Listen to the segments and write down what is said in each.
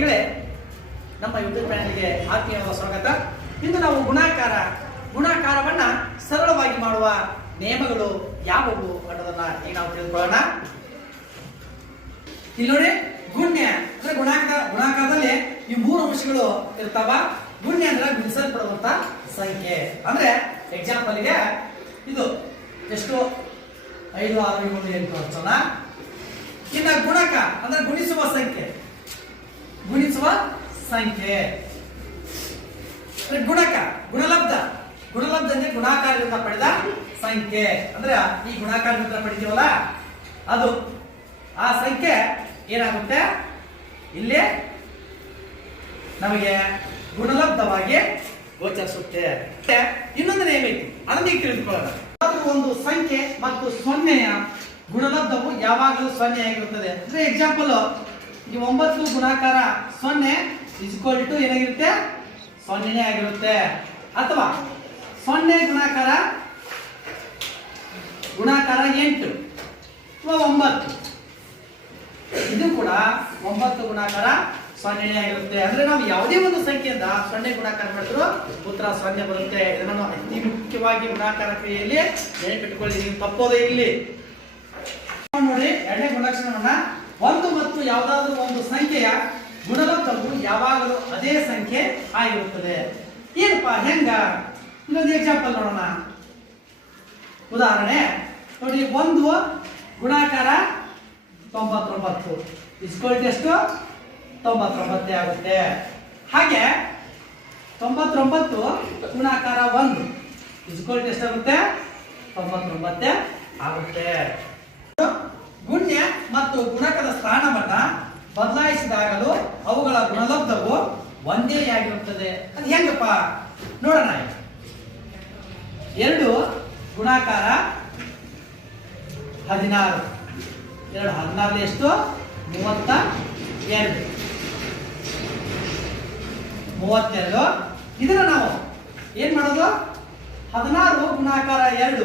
ನಮ್ಮ ಯೂಟ್ಯೂಬ್ ಚಾನೆಲ್ಗೆ ಆತ್ಮೀಯವಾದ ಸ್ವಾಗತ. ಇಂದು ನಾವು ಗುಣಾಕಾರವನ್ನ ಸರಳವಾಗಿ ಮಾಡುವ ನಿಯಮಗಳು ಯಾವುವು ಅನ್ನೋದನ್ನ ಈಗ ನಾವು ತಿಳ್ಕೊಳ್ಳೋಣ. ಇಲ್ಲಿ ನೋಡಿ, ಗುಣ್ಯ ಅಂದ್ರೆ ಗುಣಾಕಾರದಲ್ಲಿ ಈ ಮೂರು ಅಂಶಗಳು ಇರ್ತಾವ. ಗುಣ್ಯ ಅಂದ್ರೆ ಗುಣಿಸಲ್ಪಡುವಂತ ಸಂಖ್ಯೆ. ಅಂದ್ರೆ ಎಕ್ಸಾಂಪಲ್ಗೆ ಇದು ಎಷ್ಟು 5, 6, 7, 8 ವರ್ಷನ. ಇನ್ನ ಗುಣಕ ಅಂದ್ರೆ ಗುಣಿಸುವ ಸಂಖ್ಯೆ. ಗುಣಕ ಗುಣಲಬ್ಧ ಅಂದ್ರೆ ಗುಣಾಕಾರದಿಂದ ಪಡೆದ ಸಂಖ್ಯೆ. ಅಂದ್ರೆ ಈ ಗುಣಾಕಾರದಿಂದ ಪಡಿತೀವಲ್ಲ ಅದು ಆ ಸಂಖ್ಯೆ ಏನಾಗುತ್ತೆ, ಇಲ್ಲಿ ನಮಗೆ ಗುಣಲಬ್ಧವಾಗಿ ಗೋಚರಿಸುತ್ತೆ. ಇನ್ನೊಂದು ನಿಯಮ ಐತಿ, ಅದನ್ನ ಈಗ ತಿಳಿದುಕೊಳ್ಳೋಣ. ಒಂದು ಸಂಖ್ಯೆ ಮತ್ತು ಸೊನ್ನೆಯ ಗುಣಲಬ್ಧವು ಯಾವಾಗಲೂ 0 ಆಗಿರುತ್ತದೆ. ಅಂದ್ರೆ ಎಕ್ಸಾಂಪಲ್, ಈ 9 ಗುಣಾಕಾರ 0 = ಏನಾಗಿರುತ್ತೆ, 0ನೇ ಆಗಿರುತ್ತೆ. ಅಥವಾ 0 ಗುಣಾಕಾರ 8 ಅಥವಾ 9, ಇದು ಕೂಡ 9 ಗುಣಾಕಾರ 0ನೇ ಆಗಿರುತ್ತೆ. ಅಂದ್ರೆ ನಾವು ಯಾವುದೇ ಒಂದು ಸಂಖ್ಯೆಯಿಂದ 0 ಗುಣಾಕಾರ ಮಾಡಿದ್ರು ಉತ್ತರ 0 ಬರುತ್ತೆ. ಇದನ್ನು ಅತಿ ಮುಖ್ಯವಾಗಿ ಗುಣಾಕಾರ ಕ್ರಿಯೆಯಲ್ಲಿ ನೆನಪಿಟ್ಟುಕೊಳ್ಳಿ, ತಪ್ಪೋದೇ ಇಲ್ಲಿ ನೋಡಿ. ಎರಡನೇ ಗುಣಲಕ್ಷಣವನ್ನ, ಒಂದು ಮತ್ತು ಯಾವುದಾದ್ರೂ ಒಂದು ಸಂಖ್ಯೆಯ ಗುಣಲಬ್ಧವು ಯಾವಾಗಲೂ ಅದೇ ಸಂಖ್ಯೆ ಆಗಿರುತ್ತದೆ. ಏನಪ್ಪಾ, ಹೆಂಗ? ಇನ್ನೊಂದು ಎಕ್ಸಾಂಪಲ್ ನೋಡೋಣ. ಉದಾಹರಣೆ ನೋಡಿ, 1 ಗುಣಾಕಾರ 99 = ಎಷ್ಟು, 99 ಆಗುತ್ತೆ. ಹಾಗೆ 99 ಗುಣಾಕಾರ 1 = ಎಷ್ಟಾಗುತ್ತೆ, 99 ಆಗುತ್ತೆ. ಗುಣ್ಯ ಮತ್ತು ಗುಣಕದ ಸ್ಥಾನವನ್ನ ಬದಲಾಯಿಸಿದಾಗಲೂ ಅವುಗಳ ಗುಣಲಬ್ಧವು ಒಂದೇ ಆಗಿರುತ್ತದೆ. ಅದು ಹೆಂಗಪ್ಪ ನೋಡೋಣ. 2 ಗುಣಾಕಾರ 16, 2 16 ಎಷ್ಟು, 32. ಇದನ್ನ ನಾವು ಏನ್ ಮಾಡೋದು, 16 ಗುಣಾಕಾರ 2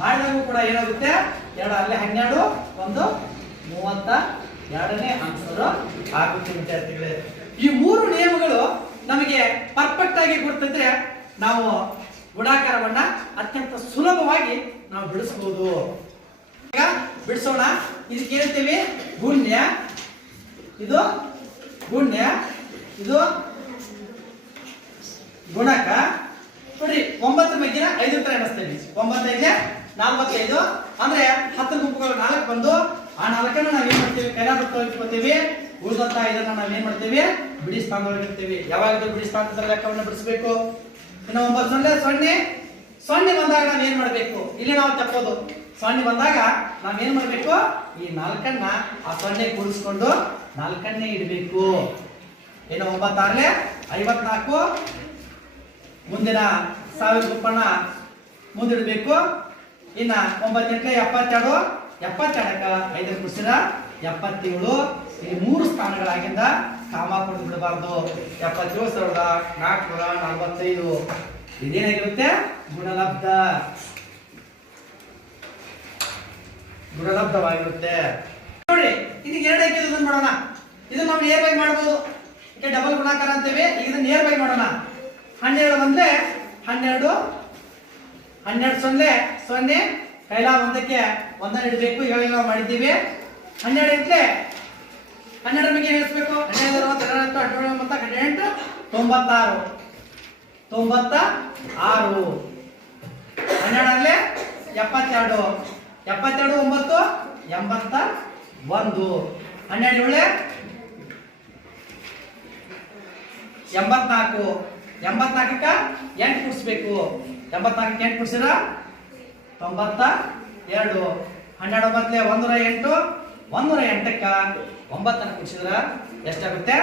ಮಾಡಿದಾಗೂ ಕೂಡ ಏನಾಗುತ್ತೆ, 2 ಅಲ್ಲಿ 12, 1 32ನೇ ಆನ್ಸರ್ ಆಗುತ್ತೆ ವಿದ್ಯಾರ್ಥಿಗಳೇ. ಈ ಮೂರು ನಿಯಮಗಳು ನಮಗೆ ಪರ್ಫೆಕ್ಟ್ ಆಗಿ ಗೊತ್ತಿದ್ರೆ ನಾವು ಗುಣಾಕಾರವನ್ನ ಅತ್ಯಂತ ಸುಲಭವಾಗಿ ನಾವು ಬಿಡಿಸಬಹುದು. ಈಗ ಬಿಡಿಸೋಣ. ಇದಕ್ಕೆ ಹೇಳ್ತೀವಿ ಗುಣ್ಯ, ಇದು ಗುಣ್ಯ, ಇದು ಗುಣಕ. ನೋಡಿ, 9 ಮಗ್ಗಿನ 5 ತರ ಎಣಿಸ್ತೇವೆ. 9 5 45 ಅಂದ್ರೆ 10 ಗುಂಪುಗಳು 4 ಬಂದು ಆ 4ಅನ್ನು ನಾವ್ ಏನ್ ಮಾಡ್ತೀವಿ, ಕೈಲಾಗುತ್ತೋ ಇಟ್ಕೋತೀವಿ. ಉಳಿದಂತ ಇದನ್ನ ನಾವ್ ಏನ್ ಮಾಡ್ತೀವಿ, ಬಿಡಿ ಸ್ಥಾನದೊಳಗೆ ಇರ್ತೀವಿ. ಯಾವಾಗ ಬಿಡಿ ಸ್ಥಾನದ ಲೆಕ್ಕವನ್ನು ಬಿಡಿಸಬೇಕು. ಇನ್ನು 9 0 ಬಂದಾಗ ನಾವ್ ಏನ್ ಮಾಡ್ಬೇಕು, ಇಲ್ಲಿ ನಾವು ತಪ್ಪೋದು. 0 ಬಂದಾಗ ನಾವ್ ಏನ್ ಮಾಡ್ಬೇಕು, ಈ 4ಅನ್ನ ಆ 0 ಕೂಡಿಸ್ಕೊಂಡು 4ನ್ನೇ ಇಡಬೇಕು. ಇನ್ನು 9 6 54, ಮುಂದಿನ 1000 ಗುಂಪನ್ನ ಮುಂದಿಡಬೇಕು. ಇನ್ನ 9 8 72, 72ಕ್ಕ 5 ಕೂಡಿಸಿರ 77. ಈ 3 ಸ್ಥಾನಗಳಾಗಿಂದ ಕಾಮ ಕೊಟ್ಟು ಬಿಡಬಾರ್ದು. 77,445 ಇದೇನಾಗಿರುತ್ತೆ, ಗುಣಲಬ್ಧವಾಗಿರುತ್ತೆ. ನೋಡಿ, ಇದಕ್ಕೆ 2 ಹಾಕಿದ್ದು ಮಾಡೋಣ. ಇದನ್ನ ನಾವು ನೇರ ಬೈ ಮಾಡಬಹುದು. ಇದಕ್ಕೆ ಡಬಲ್ ಗುಣಾಕಾರ ಅಂತೇವೆ. ಈಗ ಇದನ್ನ ನೇರ ಬೈ ಮಾಡೋಣ. 12 ಬಂದ್ರೆ 12, 12 0 ಕೈಲ 1ಕ್ಕೆ 1 ಇಡಬೇಕು. ಈಗಾಗಲೇ ನಾವು ಮಾಡಿದ್ದೀವಿ. 12 ಇಟ್ಲೆ 12 ಬಗ್ಗೆ ಏನಿಸ್ಬೇಕು, 12 18 18 96 96. 12 72 72 9 81. 12 7 84 84ಕ್ಕ 8 ಕೂಡಿಸ್ಬೇಕು. 84ಕ್ಕೆ 8 ಕೂಡಿಸಿರ 92. 12 9 108 108ಕ್ಕ 9 ಕೂಡಿಸಿದ್ರ ಎಷ್ಟಾಗುತ್ತೆ,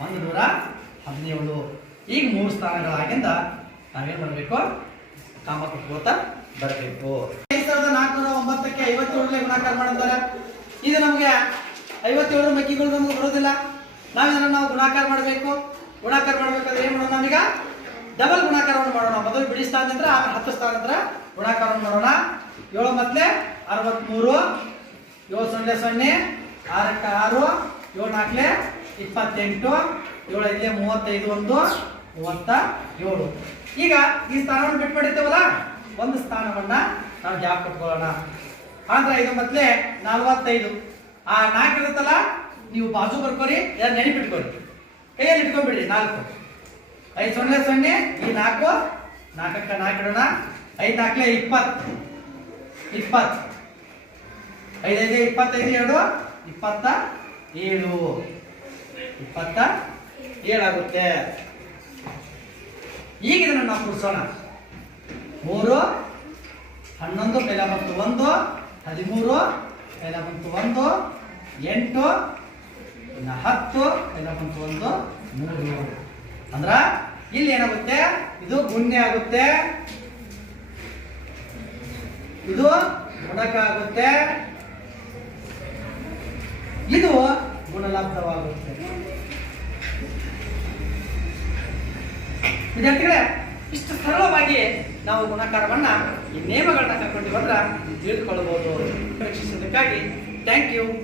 117. ಈಗ 3 ಸ್ಥಾನಗಳಾಗಿಂದ ನಾವೇನ್ ಮಾಡಬೇಕು, ಕಾಮ ಕೊಟ್ಕೋತಾ ಬರಬೇಕು. 5409ಕ್ಕೆ 57 ಗುಣಾಕಾರ ಮಾಡಿದ್ದಾರೆ. ಇದು ನಮಗೆ 57 ಮಗ್ಗಿಗಳು ನಮ್ಗೆ ಬರೋದಿಲ್ಲ. ನಾವು ಗುಣಾಕಾರ ಮಾಡಬೇಕು. ಗುಣಾಕಾರ ಮಾಡ್ಬೇಕಾದ್ರೆ ಏನ್ ಮಾಡೋಣ, ನಾವೀಗ ಡಬಲ್ ಗುಣಾಕಾರವನ್ನು ಮಾಡೋಣ. ಮೊದಲು ಬಿಡಿ ಸ್ಥಾನ ನಂತರ ಆಮೇಲೆ 10 ಸ್ಥಾನ ನಂತರ ಗುಣಾಕಾರವನ್ನು ಮಾಡೋಣ. 7 ಮೊದಲೇ 63, 7 0 0, 6ಕ್ಕೆ 6, 7 4 28, 7 ಐದಲೇ 35, 1 37. ಈಗ ಈ ಸ್ಥಾನವನ್ನು ಬಿಟ್ಬಿಡ್ತೇವಲ್ಲ, ಒಂದು ಸ್ಥಾನವನ್ನ ನಾವು ಗ್ಯಾಪ್ ಕೊಟ್ಕೊಳ್ಳೋಣ. ಆದ್ರೆ 5 45. ಆ 4 ಇರುತ್ತಲ್ಲ, ನೀವು ಬಾಜು ಬರ್ಕೋರಿ, ನೆನಪಿಟ್ಕೋರಿ, ಕೈಯಲ್ಲಿ ಇಟ್ಕೊಂಡ್ಬಿಡ್ರಿ. 4 5 0 0, ಈ 4 4ಕ್ಕೆ 4 ಇಡೋಣ. 5 4 20, 20 5 5 25, 2 27, 27 ಆಗುತ್ತೆ. ಈಗ ಇದನ್ನು ನಾವು ಕೂರಿಸೋಣ. 3 11 ಕೈಲ ಬಂತು 1, 13 ಕೈಲ ಬಂತು 1, 8 10 ಕೈಲ ಬಂತು 1, 3. ಅಂದ್ರ ಇಲ್ಲಿ ಏನಾಗುತ್ತೆ, ಇದು ಗುಣ್ಯ ಆಗುತ್ತೆ, ಇದು ಗುಣಕ ಆಗುತ್ತೆ, ಇದು ಗುಣಲಬ್ಧವಾಗುತ್ತೆ. ವಿದ್ಯಾರ್ಥಿಗಳೇ, ಇಷ್ಟು ಸರಳವಾಗಿ ನಾವು ಗುಣಾಕಾರವನ್ನ ಈ ನಿಯಮಗಳನ್ನ ಕಲ್ಕೊಂಡಿವಂದ್ರ ತಿಳಿದುಕೊಳ್ಳಬಹುದು. ಪರೀಕ್ಷಿಸಿದ್ದಕ್ಕಾಗಿ ಥ್ಯಾಂಕ್ ಯು.